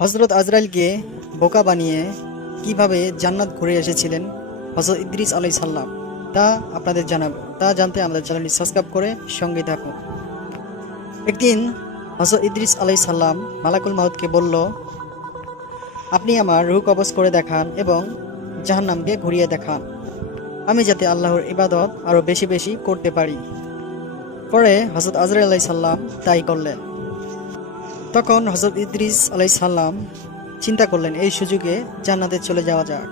হজরত আজরাইলকে বোকা বানিয়ে কিভাবে জান্নাত ঘুরে এসেছিলেন হজরত ইদ্রিস আলাইহিস সালাম, তা আপনাদের জানাবো। তা জানতে আমাদের চ্যানেলটি সাবস্ক্রাইব করে সঙ্গে থাকুন। একদিন হজরত ইদ্রিস আলাইহিস সালাম মালাকুল মাউতকে বলল, আপনি আমার রূহ কবজ করে দেখান এবং জাহান্নামকে ঘুরিয়ে দেখান, আমি যাতে আল্লাহর ইবাদত আরও বেশি বেশি করতে পারি। পরে হজরত আজরাইল আলাইহিস সালাম তাই করলেন। তখন হজরত ইদ্রিস আলাইহিস সালাম চিন্তা করলেন, এই সুযোগে জান্নাতে চলে যাওয়া যাক।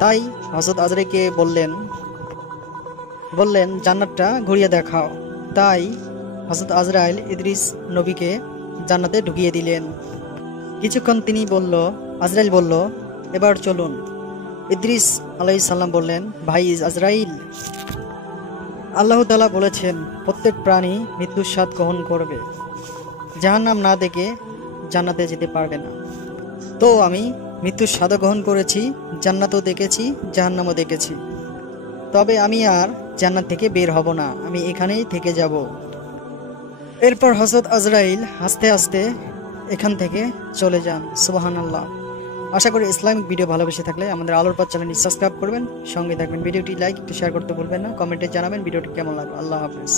তাই হজরত আজরাইলকে বললেন জান্নাতটা ঘুরিয়ে দেখাও। তাই হজরত আজরাইল ইদ্রিস নবীকে জান্নাতে ঢুকিয়ে দিলেন। কিছুক্ষণ আজরাইল বলল, এবার চলুন। ইদ্রিস আলাইহিস সালাম বললেন, ভাই আজরাইল, আল্লাহ তাআলা বলেছেন প্রত্যেক প্রাণী মৃত্যুর স্বাদ গ্রহণ করবে, জাহান্নাম না দেখে জান্নাতে যেতে পারবে না। তো আমি মৃত্যুর স্বাদ গ্রহণ করেছি, জান্নাতও দেখেছি, জাহান্নামও দেখেছি। তবে আমি আর জান্নাত থেকে বের হব না, আমি এখানেই থেকে যাব। এরপর হযরত আজরাইল আস্তে আস্তে এখান থেকে চলে যান। সুবহানাল্লাহ। আশা করি ইসলামিক ভিডিও ভালোবেসে থাকলে আমাদের আলোর পথ চ্যানেলটি সাবস্ক্রাইব করবেন, সঙ্গে থাকবেন। ভিডিওটি লাইক, শেয়ার করতে ভুলবেন না। কমেন্টে জানাবেন ভিডিওটি কেমন লাগলো। আল্লাহ হাফেজ।